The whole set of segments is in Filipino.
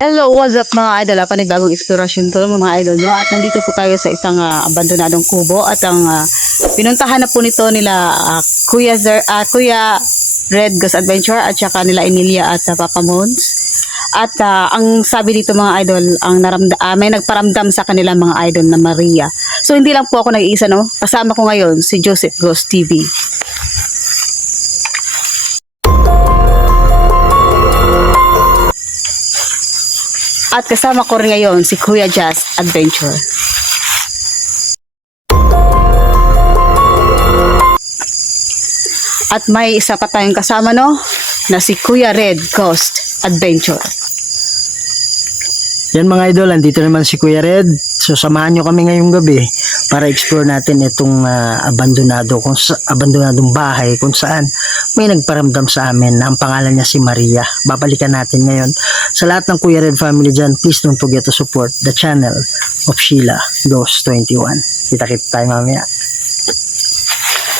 Hello, what's up mga idol? Panibagong eksplorasyon to mga idol. No? At nandito po tayo sa isang abandonadong kubo at ang pinuntahan na po nito nila Kuya Red Ghost Adventure at saka nila Emilia at Papa Mons. At ang sabi dito mga idol, may nagparamdam sa kanila mga idol na Maria. So hindi lang po ako nag-iisa, no? Kasama ko ngayon si Joseph Ghost TV. At kasama ko rin ngayon si Kuya Jazz Adventure. At may isa pa tayong kasama, no, na si Kuya Red Ghost Adventure. Yan mga idol, andito naman si Kuya Red. So samahan nyo kami ngayong gabi para explore natin itong abandonadong bahay kung saan may nagparamdam sa amin na ang pangalan niya si Maria. Babalikan natin ngayon. Sa lahat ng Kuya Red family dyan, please don't forget to support the channel of Sheila Ghost 21. Kita-kita tayo mamaya.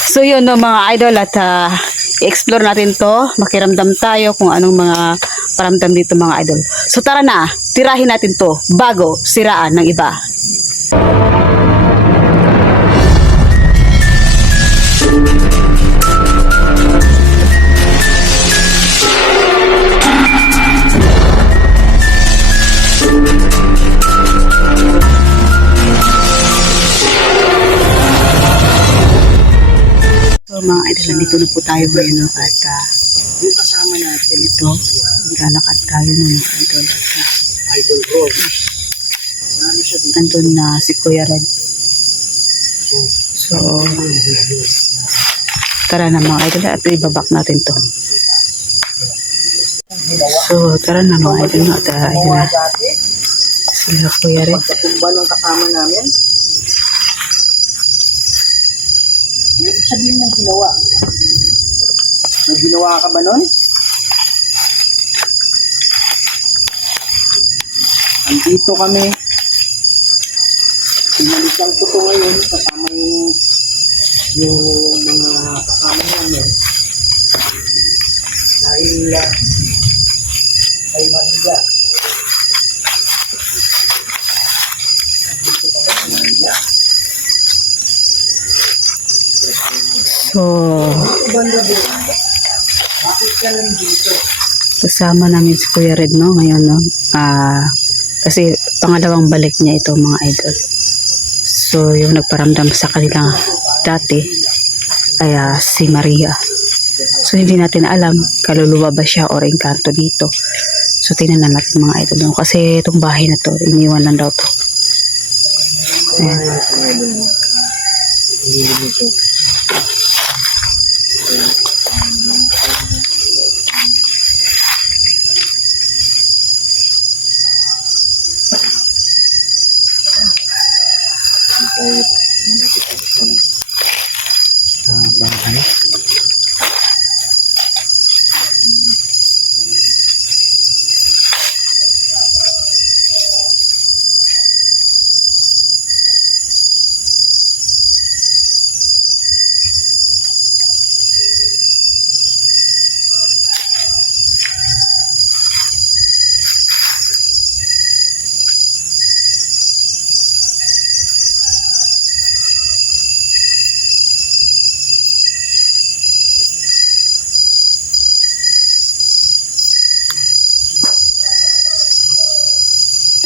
So yun, no, mga idol, at i-explore natin to, makiramdam tayo kung anong mga paramdam dito mga idol. So tara na, tirahin natin to bago siraan ng iba. So mga idol, nandito na po tayo ngayon, no, at Yung kasama natin ito, maglalakad tayo na mga idol. Idol Road. Marami siya dito. Andun na si Kuya Red. So, tara na mga idol at ibabak natin to. So, tara na mga idol at ayun na sila Kuya Red. Pagkatumba ng kasama namin. Ano ibig sabihin mong ginawa? May ginawa ka ba nun? Andito kami. Pinalitan ko to ngayon kasama yung mga kasama namin. Dahil kay Maria. Andito ba si Maria? So, Bakit ka lang dito? kasama namin si Kuya Red, no, ngayon, no. Kasi pangalawang balik niya ito mga idol. So, yung nagparamdam sa kanila dati ay si Maria. So, hindi natin alam kaluluwa ba siya o engkanto dito. So, tingnan na natin mga idol, no? Kasi itong bahay na to, iniwan lang daw to. Ayan. Bahay.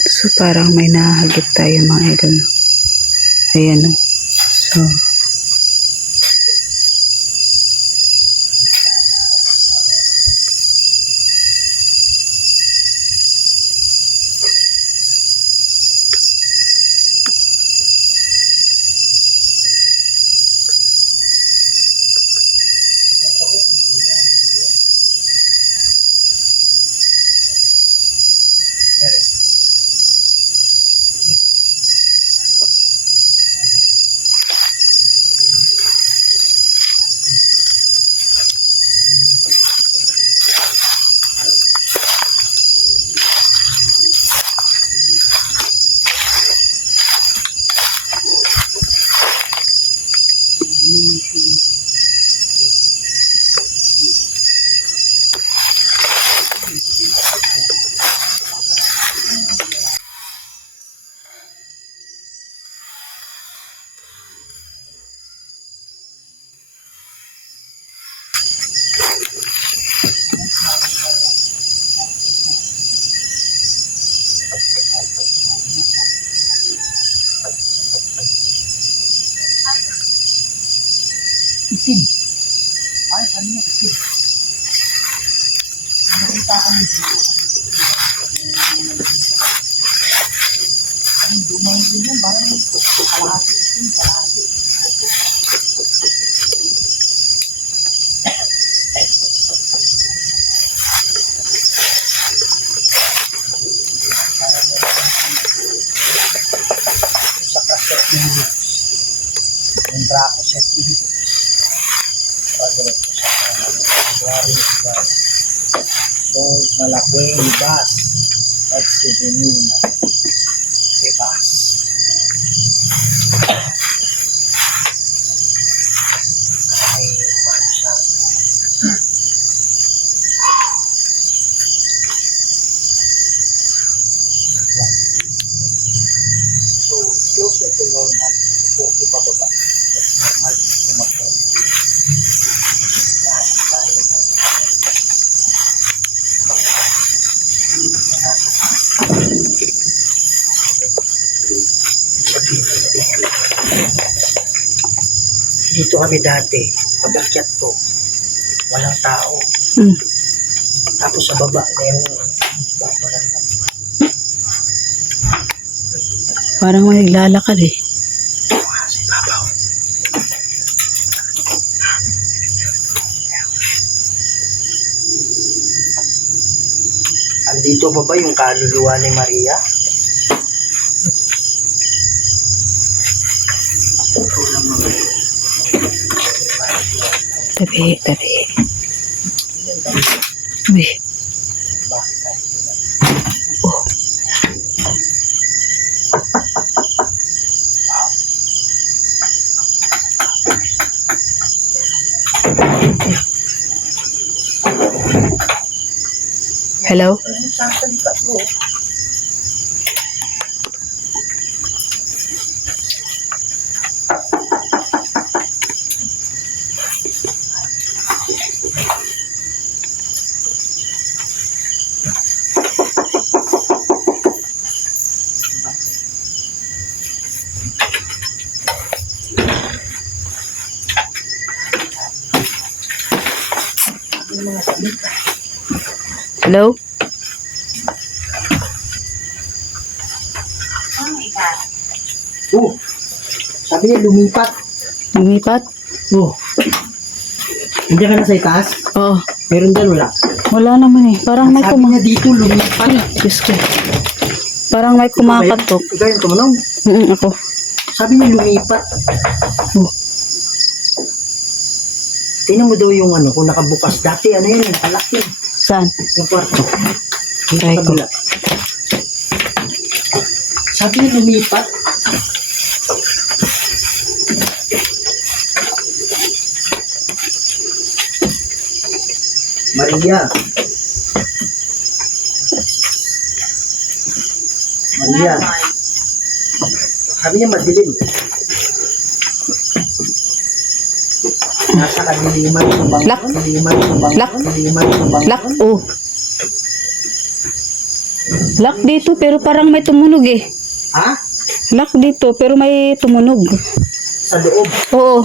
So, parang may nahagip tayo mga idol, no? Ayan, no? So, itim. Ay, ano yung itim? Nakita ko nito. Ay, dumay din yan. Parang kalahati itim, kalahati. Sa kaset ng lips. Yung Draco set ng lips. Pagdalit ko sa February. So, malaking libas. At si Benina. Libas. Ay, paano siya? Yan. So, closer to normal. 40 pababa. That's normal yung tumakbo. Lahat tayo na. Dito kami dati. Pag-akyat ko, walang tao. Mm. Tapos sa baba na yung Parang may naglalakad eh. sa ibabaw. Andito pa ba yung kaluluwa ni Maria? Tabi, tabi. Uy. Oh. Hello? Hello? Oh, sabi niya lumipat. Lumipat? Oh. Hindi ka na sa itaas? Oo. Meron dyan, wala. Wala naman eh. Parang may Sabi niya dito, lumipat. Diyos ko. Parang may kumakatok. Ikaw yung tumanong. Ako. Sabi niya lumipat. Oh. Tingnan mo daw yung ano, kung nakabukas. Dati ano yun, nakalaki. Saan? Yung kwarto. Yung Try ko. kabila. Sabi niya lumipat. Maria. Maria. Sabi niya madilim. Nasa kadiliman ng bangko. Lock. Kadiliman ng bangko. Lock. Kadiliman ng bangko. Lock. Oh. Lock dito pero parang may tumunog eh. Ha? Lock dito pero may tumunog. Sa loob. Oo.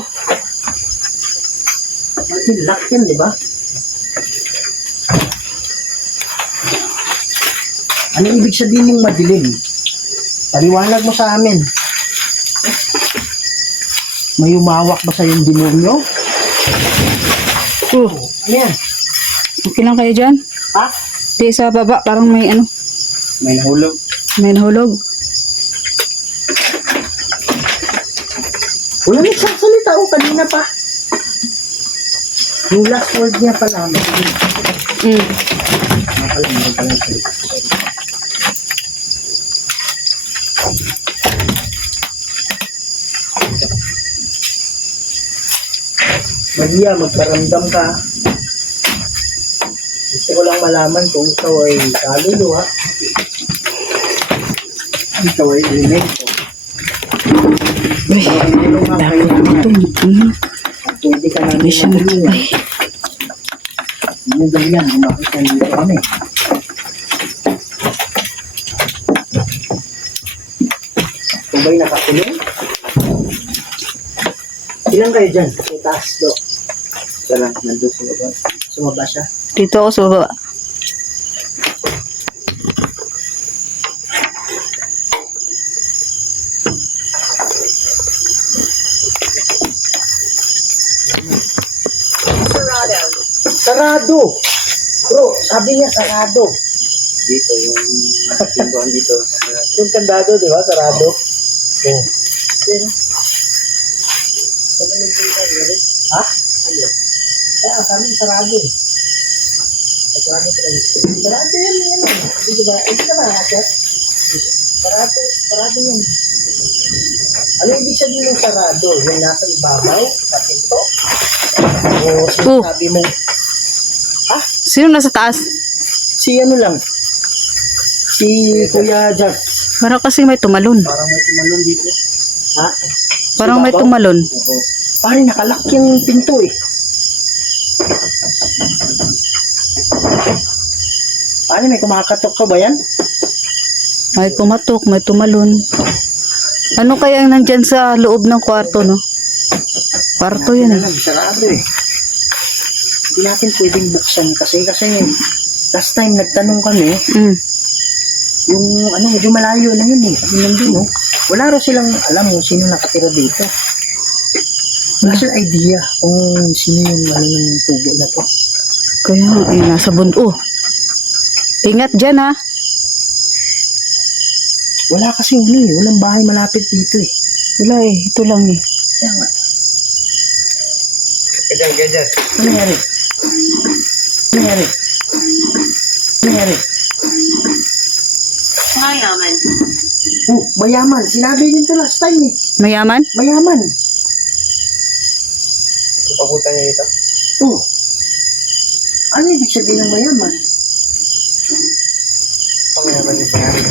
Kasi lock yan, di ba? Ano ibig sabihin ng madilim? Paliwanag mo sa amin. May umawak ba sa yung demonyo? Oh. Ano yan? Okay lang kayo dyan? Ha? Di sa baba parang may ano. May nahulog. May nahulog. Wala nagsasalita o kanina pa. Yung last word niya pala. Madilim. Nakalimutan pala yung salita. Maria, magparamdam ka. Gusto ko lang malaman kung ikaw ay kaluluwa. Ikaw ay elemento. Uy. Ano nga Dapat kailangan? ito. Pwede ka namin Hindi siya matulungan. nagpay. Ano daw yan? Umakit ka dito kami. Ito ba'y nakakulong? Ilan kayo dyan? Sa taas do. Isa lang, nandun sa baba. Sumaba siya. Dito ako sa baba. Sarado! Bro, sabi niya sarado. Dito, yung pintuan dito. Yung kandado, di ba? Sarado. Oo. Pero, ha? Ano? Kaya, sabi niya sarado eh. Ay, sarado talaga. Sarado yan, yan. Hindi ba? Hindi ka ba, Chef? Sarado yan. Ano ibig sabihin ng sarado? Yung nasa ibabaw, sa pinto? O sinasabi mo, Sino nasa taas? si ano lang, si Kuya Jack. Parang kasi may tumalon. Parang may tumalon dito. Ha? Parang may Ibabaw? tumalon. Oo. Pare, nakalak yung pinto eh. Pare, may kumakatok ka ba yan? May pumatok, may tumalon. Ano kaya ang nandyan sa loob ng kwarto, no? Kwarto yun eh. Sarado eh. Hindi natin pwedeng buksan kasi last time nagtanong kami, Mm. yung ano, medyo malayo na yun eh. Sabi nandun, no? Wala raw silang alam kung sino nakatira dito. Wala silang idea kung sino yung ano ng tubo na to. Kaya, nasa bundo. Ingat dyan, ha? Wala kasi ano eh, walang bahay malapit dito eh. Wala eh, ito lang eh. Kaya nga, Ganyan, ganyan. ano nangyari? Ano nangyari? Ano nangyari? Mayaman. Oh, mayaman. Sinabi din to last time eh. Mayaman? Mayaman. Papunta niya dito. Oh. Ano ibig sabihin ng mayaman? Pamayaman yung bayari.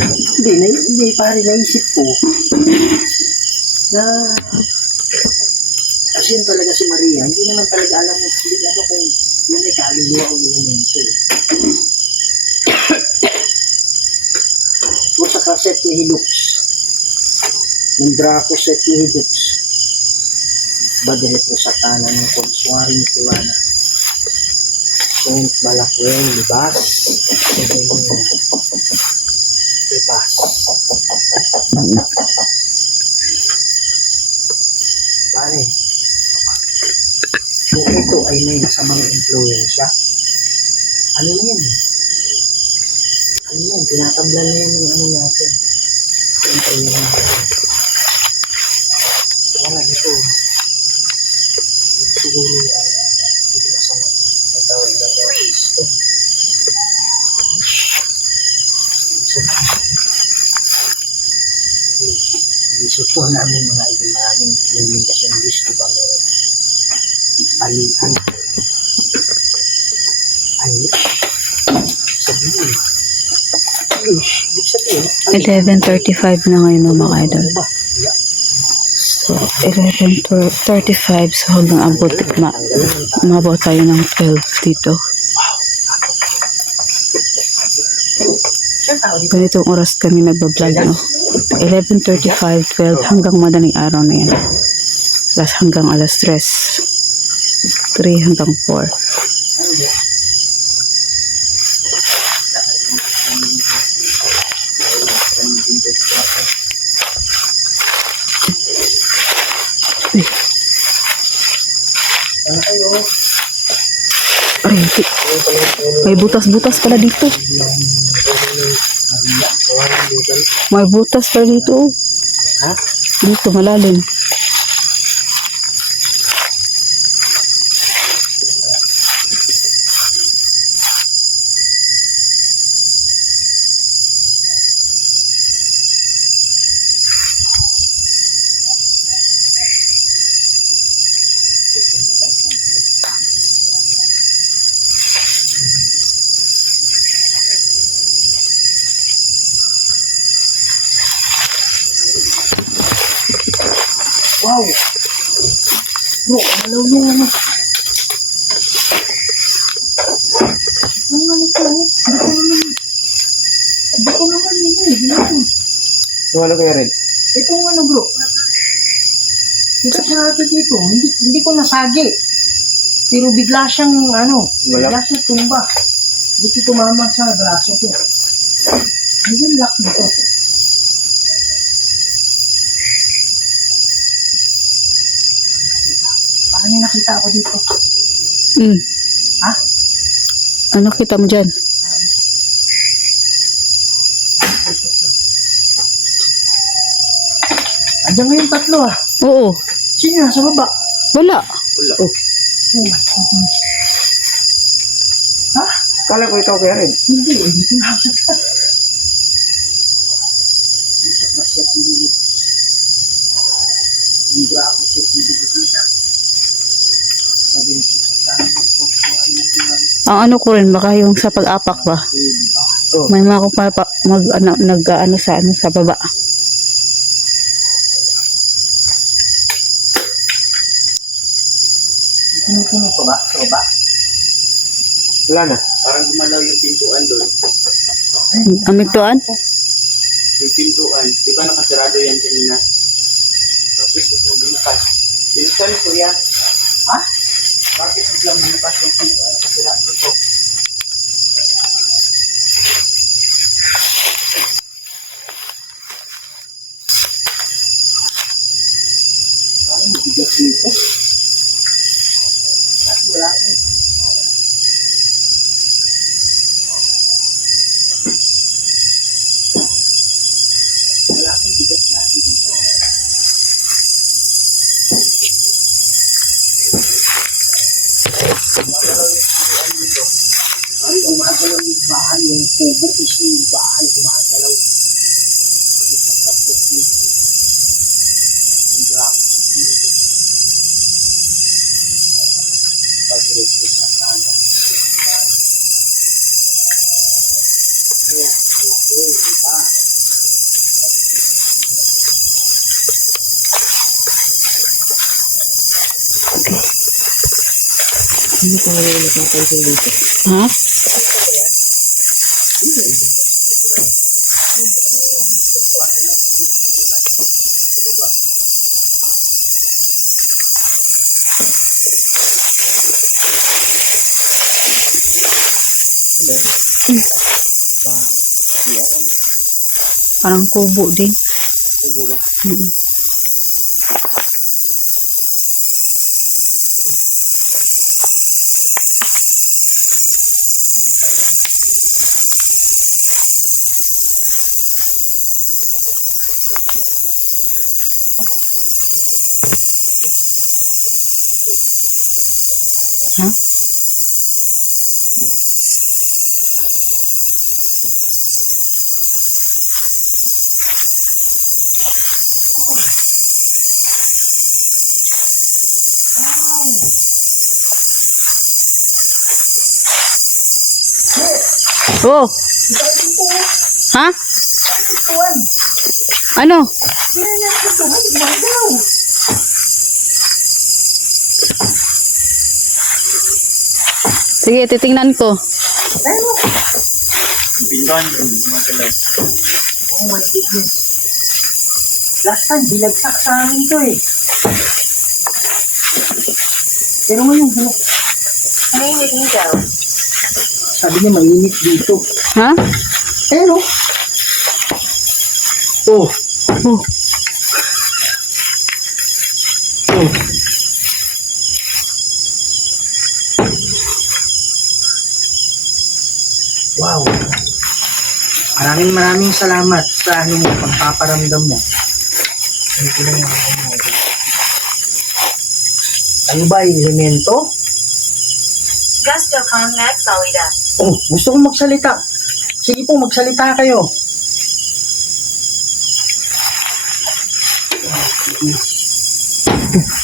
Hindi, pare, naisip ko na kasi yun talaga si Maria, hindi naman talaga alam mo, hindi ano kung yun ay kaluluwa o elemento eh. O sa kaset ni Hilux, ng Draco set ni Hilux, bagay po sa kanan ng konsuari ni Tiwana. Saint Malakweng, Libas, Libas. Pare, kung ito ay may masamang influensya, ano na yan? Ano yan? Tinatablan na yan ng ano natin. Siyempre yun natin. Wala, ito. Siguro ay hindi masama. Ang tawag na ba? Isuto namin mga idol, maraming naming kasi ang gusto ba meron. Alian. Ali. Sabihin. Ibig sabihin. 11:35 na ngayon mga idol. Ano ba? So, 11:35. So, hanggang umabot tayo ng 12 dito. Saan tao dito? Ganitong oras kami nagbablog, no? 11:35, 12, hanggang madaling araw na yan. Plus hanggang alas 3. 3 hanggang 4. Ano kayo? Ay, may butas-butas pala dito. May butas pala dito. Ha? Dito, malalim. Wow! Bro, malaw yung ano. Ano nga nito? Hindi ko naman yun eh. Yung ano kaya rin? Itong ano bro. Ito sa natin dito. Hindi ko nasagi. Pero bigla siyang, Wala. bigla siyang tumba. Dito tumama sa braso ko. Ano yung lock nito? Parang may nakita ako dito. Hmm. Ha? Ano kita mo dyan? Andiyan ngayon tatlo ah. Oo. Sino nasa baba? Wala. Wala. Oh. Ha? Kala ko ikaw, Kuya Red. Hindi, dito na ako sa taas. Isak na siya pinili. Hindi ako siya pinili. Sabi niya sa tanong ko, Ang ano ko rin, baka yung sa pag-apak ba? Oh. May mga kung nag-ano sa baba. Kinikinig ko ba? Ito ba? Wala na. Parang gumalaw yung pintuan doon. Ang mintuan? Yung pintuan, di ba nakasarado yan kanina? Tapos biglang bumukas. Pinsan ko yan. Ha? Bakit biglang bumukas yung pintuan? Nakasarado to. Parang mabigat dito. Kasi wala ko eh. Wala akong bigat lagi dito. Ay, gumagalaw yung bahay, yung kubo is yung bahay, gumagalaw. Sabi sa kapit yun. Hindi ako sa pinto. Pag-retro sa kanan. Hindi ko nga nakapansin dito. Ha? Parang kubo din. Tubo ba? Mm. Ha? Oh. Ha? Ano? Sige, titingnan ko. Yung pintuan yun, gumagalaw. Oh my goodness. Last time, bilagsak sa amin to eh. Pero ngayon, Mainit daw. sabi niya mainit dito. Ha? Pero, oh, Oh. oh. Wow. Maraming salamat sa anong pagpaparamdam mo. Ito lang yung ano. Ano ba yung elemento? Gusto kang nagsalita. Oh, gusto kong magsalita. Sige po, magsalita kayo.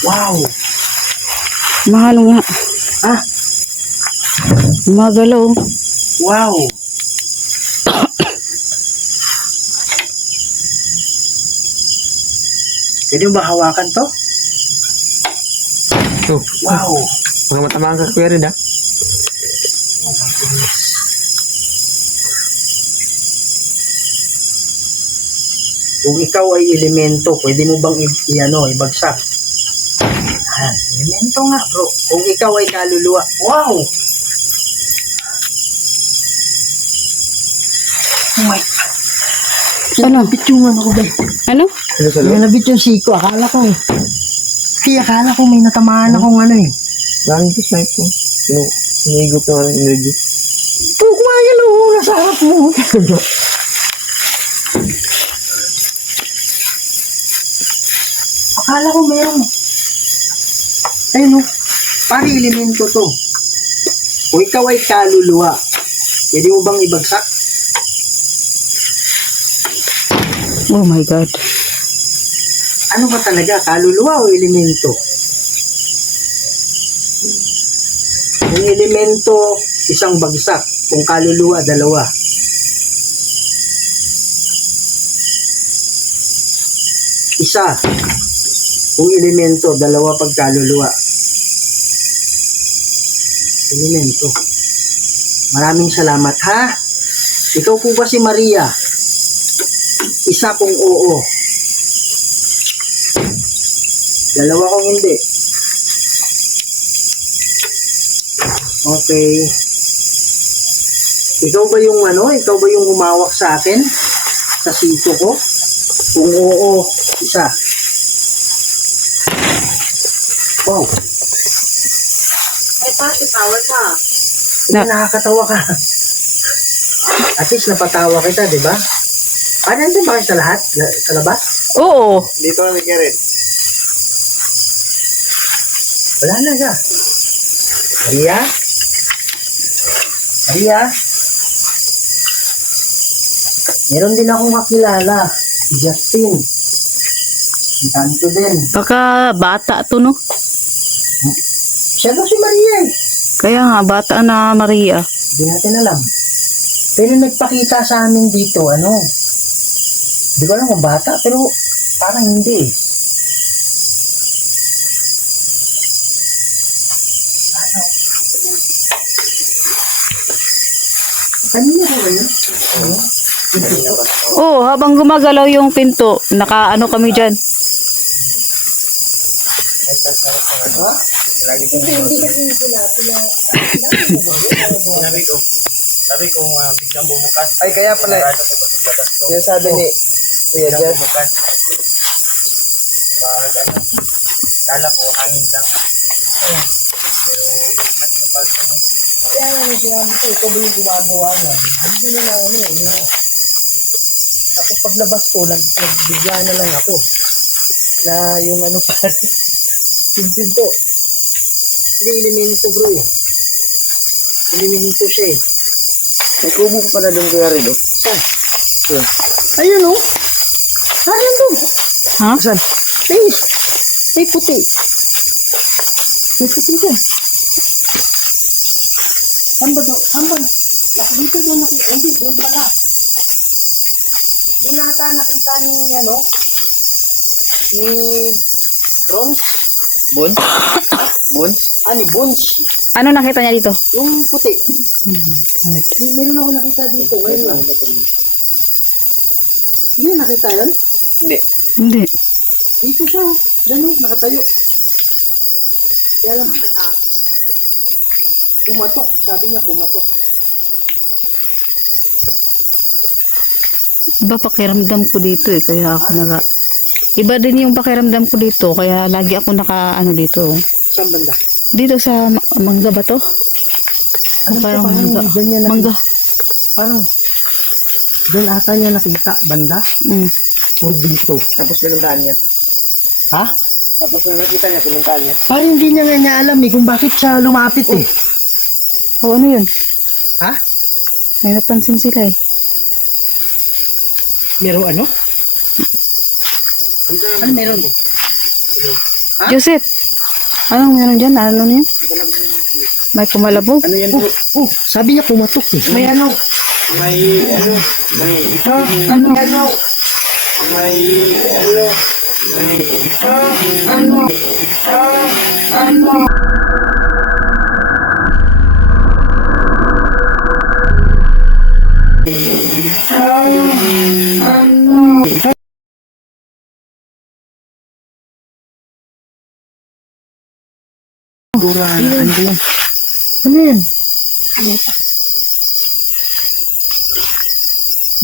Wow. Mahal nga. Ah, Magalaw. wow. Pwede mo ba hawakan to? Oh, Wow. mga matamaan ka, Kuya Red, ha? Kung ikaw ay elemento, pwede mo bang ibagsak? Elemento nga bro. Kung ikaw ay kaluluwa. Wow! Oh my God. Ano? Nabit yung ano ko ba? Ano? Ano sa loob? Nabit yung siko. Akala ko. Akala ko may natamaan akong ano eh. Langit ko snipe ko. Sinigop yung ano, energy. Kumain o. Nasa harap mo. Akala ko meron. Ayun o. Pari elemento to. Kung ikaw ay kaluluwa, pwede mo bang ibagsak? Oh my God. Ano ba talaga? Kaluluwa o elemento? Kung elemento, isang bagsak. Kung kaluluwa, dalawa. Isa. Kung elemento, dalawa pag kaluluwa. Elemento. Maraming salamat ha. Ikaw po ba si Maria? Isa kung oo. Dalawa kung hindi. Okay. Ikaw ba yung ano? Ikaw ba yung humawak sa akin? Sa sito ko? Kung oo, isa. Wow. I thought the power off. Nakakatawa ka. At least napatawa kita, di ba? Nandun ba kayo sa lahat? Sa labas? Oo. Dito kami Karen. Wala na siya. Maria? Maria? Meron din akong kakilala. Si Justin. Ang tanto din. Baka bata to, no? Siya daw si Maria eh. Kaya nga, bata na Maria. Hindi natin alam. Pero nagpakita sa amin dito, ano? Hindi ko alam kung bata, pero parang hindi eh. Ano? Kanina ko ba yun? Ano? Oo, habang gumagalaw yung pinto, nakaano kami dyan. Ha? Hindi kasi Sabi ko, biglang bumukas. Ay, kaya pala. Yung sabi ni Kuya Biglang Jess. bumukas. Pag ano, kala ko hangin lang. Pero mas kapag ano, Kaya nga nung sinabi ko, ikaw ba yung gumagawa na? Hindi na ano eh. Tapos paglabas ko, nagbigla na lang ako. Na yung ano pa, yung pinto. Hindi elemento bro eh. Elemento siya eh. May kubo ko pala doon Kuya Red. Saan? Ayun oh. Saan doon? Ha? Saan? May puti. May puti doon. Saan ba doon? Saan ba? Dito doon nakita. Hindi, doon pala. Doon nakita ni ano? Ni Rons? Bones? Bones? Ni Bones. Ano nakita niya dito? Yung puti. Right. Meron ako nakita dito. Ngayon lang. Hindi na nakita yun? Hindi. Hindi. Dito siya. Gano'n, nakatayo. Kaya lang. Kumatok. Sabi niya kumatok. Iba pakiramdam ko dito eh, kaya ako Iba din yung pakiramdam ko dito, kaya lagi ako ano dito. Saan banda? Dito sa mangga ba to? Ano Parang parang mangga. doon niya Mangga. Parang doon ata niya nakita banda Mm. or dito. Tapos pinuntahan niya. Ha? Tapos nung nakita niya, pinuntahan niya. Parang hindi niya nga niya alam eh kung bakit siya lumapit eh. O ano yun? Ha? May napansin sila eh. Meron ano? Ano meron? Ha? Joseph! Anong meron dyan? Ano yun? May kumalabog? Ano yan? Oh, sabi niya pumatok eh. May ano? may ano, may Ano? Ano? may ano, siguro. Ano yun? Ano yan?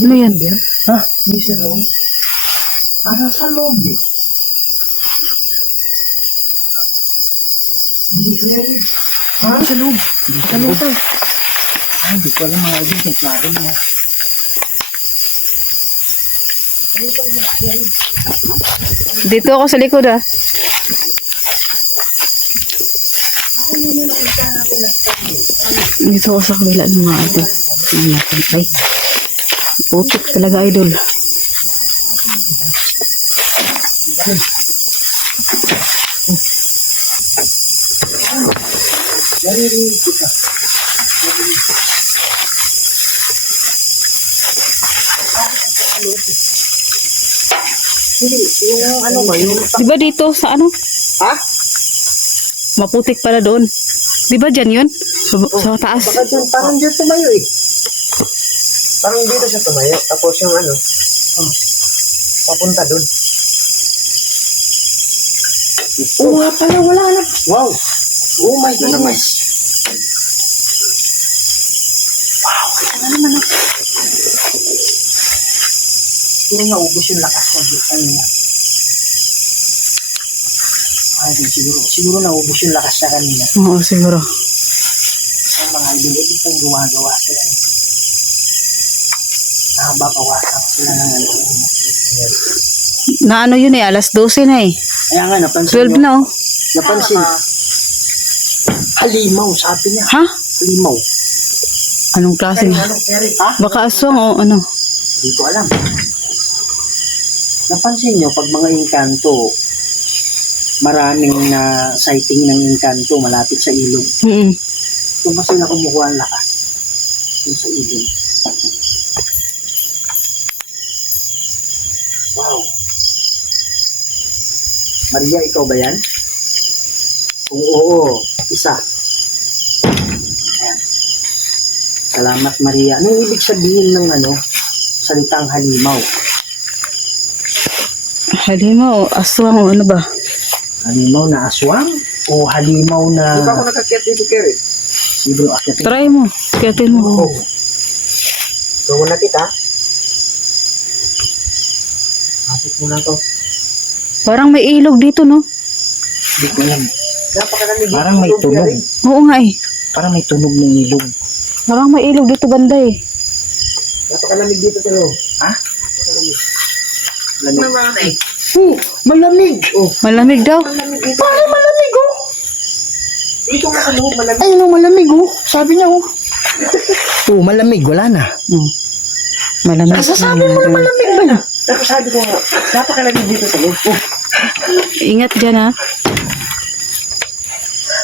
Ano yan? Ha? Hindi siya raw. Nasa loob eh. Hindi siya rin. Sa loob. Sa loob. Ay, hindi ko alam mga idol kung klaro niya. Dito ako sa likod ah. Dito ako sa kabila ng mga idol. Ay, putik talaga idol. Yung ano ba? Yung Di ba dito sa ano? ha? Maputik pala doon. Di ba dyan yun? Sa taas. Baka dyan, parang dyan tumayo eh. Parang dito siya tumayo. Tapos yung ano, papunta dun. Oo nga pala, wala na. Wow. Oh my goodness. Siguro naubos yung lakas ko kanina. Ay, siguro naubos yung lakas niya kanina. Oo, siguro. Yung mga idol, itong gawa sila. Nakababawasan sila ng ano. Na ano yun eh, alas 12 na eh. Kaya nga, napansin 12 nyo, na oh. napansin. Halimaw, sabi niya. Ha? Halimaw. Anong klase na? Ha? Baka aswang o ano? Hindi ko alam. Napansin nyo, pag mga engkanto, maraming na sighting ng engkanto malapit sa ilog. Mm. Kung ba sila kumukuha ang lakas? Yung sa ilog. Wow. Maria, ikaw ba yan? Kung oo, isa. Ayan. Salamat, Maria. Anong ibig sabihin ng ano, salitang halimaw? Halimaw o aswang o ano ba? Halimaw na aswang? O halimaw na... Di ba ako nakakyat dito, Kerry? Libro akit. Try mo. Kiyatin mo. Oh. Ito muna kita. Pasok muna to. Parang may ilog dito no? Hindi ko alam. Napakalamig dito. Parang may tunog. Oo nga eh. Parang may tunog ng ilog. Parang may ilog dito banda eh. Napakalamig dito sa loob. Ha? Lamig. Malamig. Oh, malamig! Oh, Malamig daw. parang malamig oh! Dito nga sa loob, malamig. Ayun oh, malamig oh. Sabi niya oh. Oh, malamig. Wala na. Mm. Malamig. Nasasabi mo na malamig ba na? Tapos sabi ko nga, napakalamig dito sa loob. Oh, Ingat dyan ha.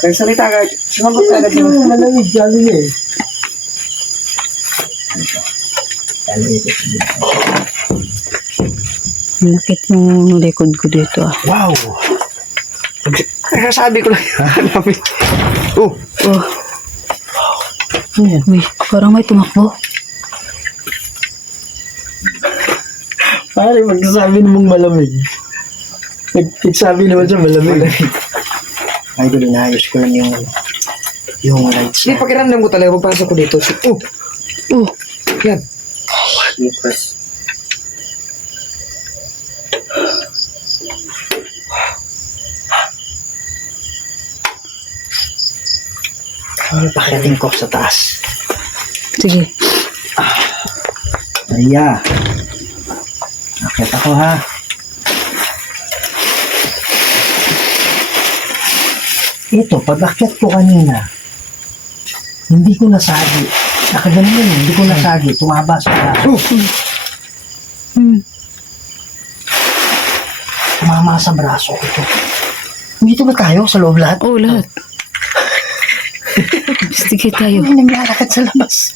nagsalita ka, sumagot ka agad yun. Malamig, sabi niya eh. Nakit yung likod ko dito ah. Wow! Kaya sabi ko lang, lamig. Oh, Oh. Uy, parang may tumakbo. Pare, magsasabi namang malamig. Nagsabi naman siya malamig. Ay, doon inayos ko lang yung lights hindi niya. pakiramdam ko talaga pagpasok ko dito. Oh, Oh. yan. Pakiting ko sa taas. Sige. Maria. Akit ako ha. Ito, pag akyat ko kanina, hindi ko nasagi. Nakaganon yun, hindi ko nasagi. Tumaba sa braso. Hmm. Tumama sa braso ko ito. Dito ba tayo sa loob lahat? Oh, lahat. Sige tayo. May naglalakad sa labas.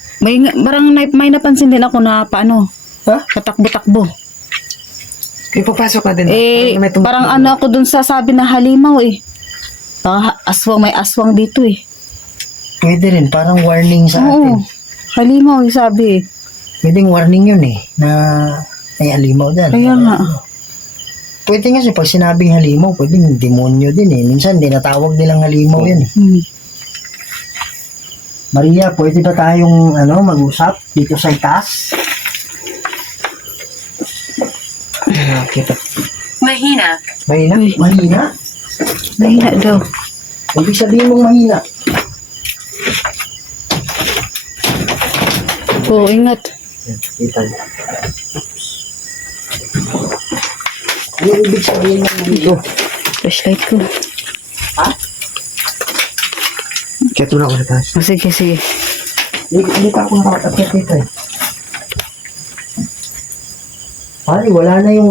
Parang may napansin din ako na paano, Ha? katakbo-takbo. Kaya pagpasok natin. Eh, parang ano ako dun sa sabi na halimaw eh. Baka aswang, may aswang dito eh. Pwede rin, parang warning sa atin. Oo, halimaw eh sabi eh. Pwedeng warning yun eh, na may halimaw dyan. Kaya nga. pwede kasi pag sinabing halimaw, pwedeng demonyo din eh. Minsan, dinatawag nilang halimaw yan eh. Maria, pwede ba tayong mag-usap dito sa itaas? Kita. Mahina. Mahina? Mahina? Mahina daw. Ibig sabihin mong mahina. Oo, ingat. Kita niyo. Ano ibig sabihin ng dito? Flashlight ko. Kaya tulak ko sa taas. Oh, sige, sige. Hindi pa ako nakakapit dito eh. Pare, wala na yung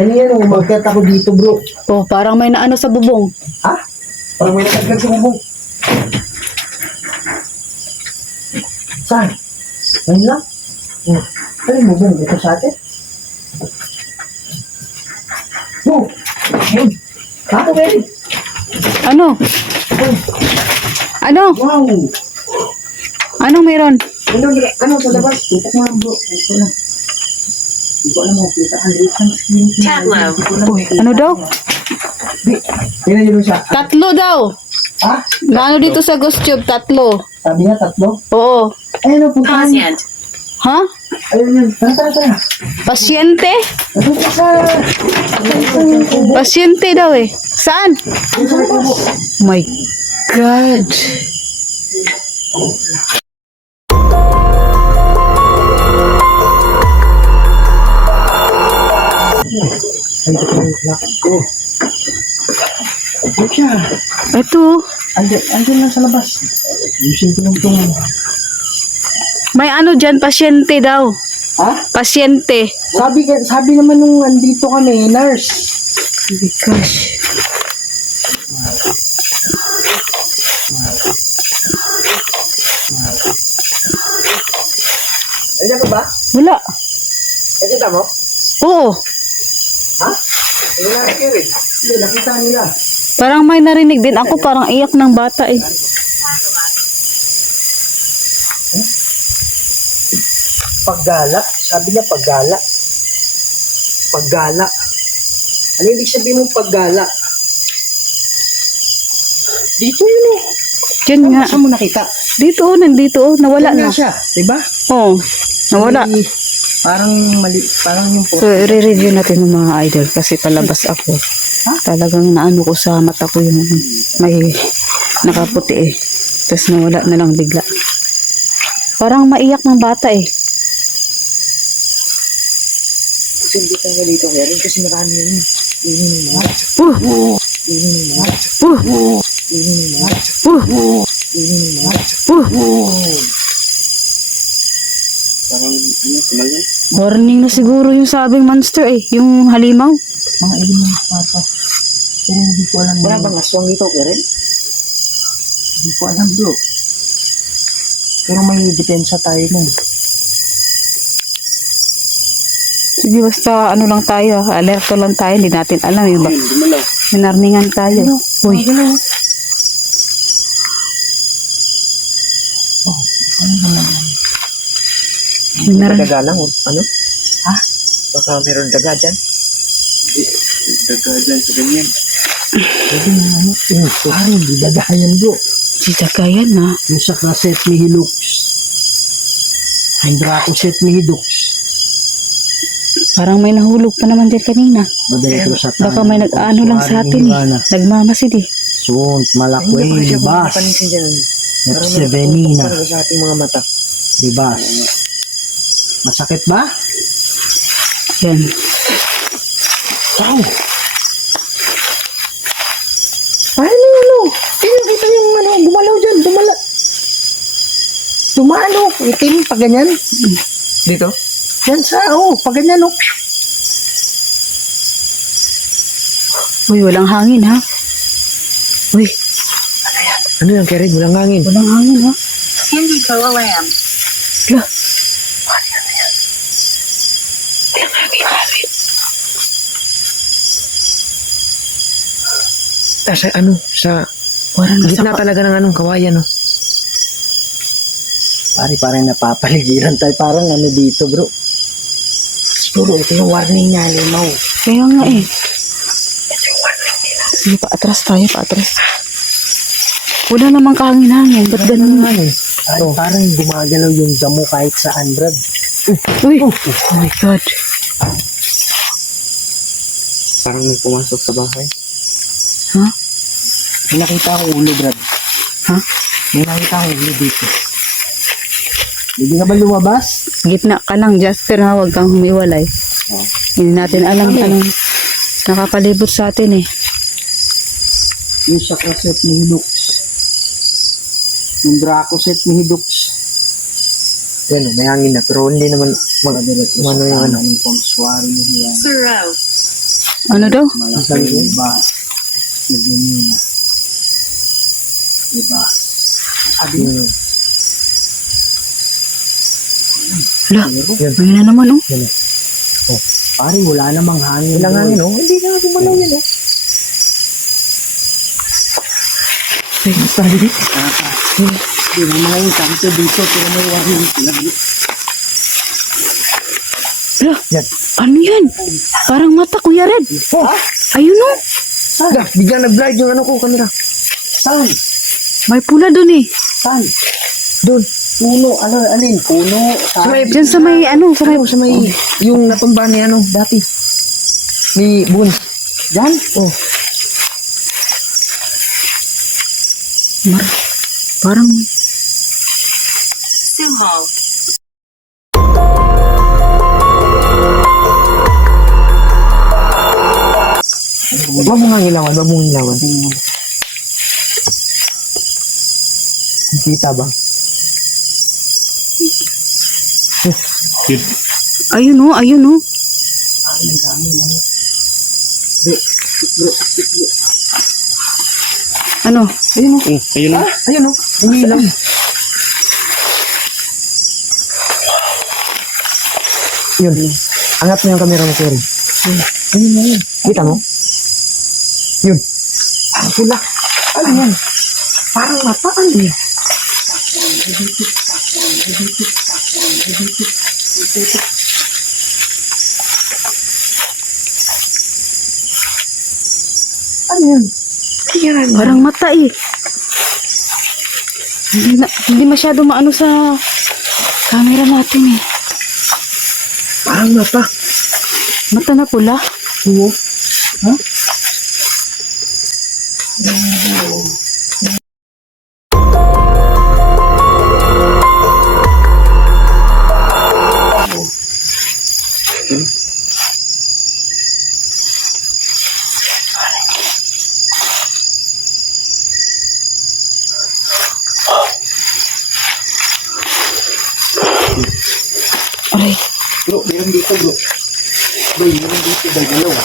Kanina nung umakyat ako dito bro. Oh, parang may naano sa bubong. Ha? Parang may nakaglag sa bubong. Saan? Ayun lang? Ano yung bubong? Ito sa atin? Oh! Ayun! Kako, Mary! Ano? Ano? Wow! Anong meron? Ano sa labas? Tutok mo lang bro. Ito lang. Hindi ko alam mo. Kita ang liit ng screen. Tableau. Uy, ano daw? Tingnan nyo siya. Tatlo daw. Ha? Ano dito sa Ghost Tube? Tatlo. Sabi niya tatlo? Oo. Ayun o, punta niya. Patient. Ha? Ayun yun. Tara. Pasyente? Nandun ka sa... Pasyente daw eh. Saan? My God. Ay, ito yung clock ko. Ano siya? Ito. Andyan lang sa labas. Ayusin ko lang itong... May ano dyan, pasyente daw. Ha? Pasyente. Sabi naman nung andito kami, nurse. Gosh. Andiyan ka ba? Wala. Nakita mo? Oo. Ha? Wala na kayo rin. Hindi, nakita nila. Parang may narinig din ako, parang iyak ng bata eh. Paggala? Sabi niya paggala. Paggala. Ano ibig sabihin mong paggala? Dito yun eh. Diyan nga. Saan mo nakita? Dito oh, nandito oh. Nawala Yan na. nga siya, diba? Oo. Nawala. May- Parang mali, parang yung So, i-review natin ng mga idol kasi palabas ako. Talagang naano ko sa mata ko yung may nakaputi eh. Tapos nawala na lang bigla. Parang maiyak ng bata eh. Sinditan ka dito, kaya rin kasi nakano yun. Parang, kumalan. Warning na siguro yung sabing monster eh. Yung halimaw. Mga elements papa. Pero hindi ko alam. Wala bang aswang dito, Karen? Hindi ko alam, bro. Pero may depensa tayo nun. Sige basta ano lang tayo. Alerto lang tayo. Hindi natin alam yung ba. Gumalaw. Minarningan tayo. Uy. Daga lang, ano? Ha? Baka meron daga dyan. Daga dyan sa ganyan. Pwede mo ano? Sorry, hindi daga yan, bro. Si Tagayan na. Yung sa set ni Hilux. Hydraco set ni Hilux. Parang may nahulog pa naman dyan kanina. Baday ko sa Baka may nag-ano lang sa atin eh. Nagmamasid eh. Soon, malakway, libas. Nepsevenina. Sa ating mga mata. Libas. Masakit ba? Yan. Wow! Paano ano? Kita yung gumalaw dyan, dumalo, itim, pag ganyan. Dito? Yan sa, pag ganyan, Uy, walang hangin ha. Uy, Ano yan, Karen? Walang hangin. walang hangin ha. Indigo alarm. Lah, Sa parang nasa gitna talaga ng kawayan, no? Parang napapaligiran tayo, parang dito, bro. Siguro ito yung warning niya, limaw. Kaya nga eh. Sige, paatras tayo, paatras. Wala namang kahangin-hangin. Ba't ganun? Ay, parang gumagalaw yung damo kahit saan, Brad. Uy! Oh my God. Parang may pumasok sa bahay. Ha? May nakita akong ulo, Brad. Ha? May nakita akong ulo dito. Hindi ka ba lumabas? Gitna ka lang, Jasper, ha? Huwag kang humiwalay. Hindi natin alam anong nakapalibot sa atin eh. Yung sakra set ni Hidux. Yung Draco set ni Hidux. Yan o, may hangin na. Pero hindi naman Mag-adiret yung Ano yung ano? ng Ponswari yan. Ano daw? Malaking iba. Si Benina. Diba? Sabi niya. Hala, ayun na naman oh. Pare, wala namang hangin. Walang hangin o. Hindi na gumalaw yan o. Hindi na mga yung kanto dito. Pero may warning sila. Hala, Yan. ano yan? Parang mata, Kuya Red. Oh, Ayun oh. saan? Biglang nag-bright yung ano ko, kamera. Saan? May pula dun eh. Saan? Doon. Puno. Alin? Puno. Saan? Diyan sa may ano, sa may... Sa may, yung natumba ni ano, dati. Ni Boons. Diyan? Oh. Parang... Wag mo nga ilawan, wag mong ilawan. Kita ba? Ayun oh, ayun oh. Ano? Ayun o. Ayun o. Ayun o. Umiilaw. Yun. Angat mo yung camera mo, Kerry. Ayun na yun. Kita mo? Yun. Parang pula. Ano yan? Parang mata. Ano yan? Ano yan? Yan. Parang mata eh. Hindi masyado maano sa camera natin eh. Parang mata. Mata na pula. Oo. Ha? Aray. Bro, meron dito, bro. Bro, meron dito, dalawa.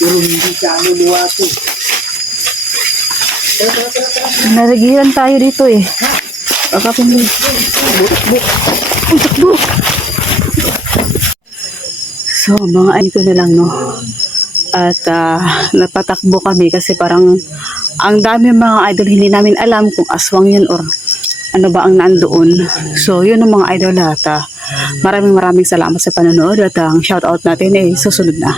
Pero hindi ka ano liwato. Naragilan tayo dito eh. Akapin mo. Uy, takbo! So, mga ito na lang, no? At napatakbo kami kasi parang ang dami mga idol, hindi namin alam kung aswang yun or ano ba ang nandoon. So, yun ang mga idol at maraming salamat sa panonood at ang shoutout natin ay susunod na.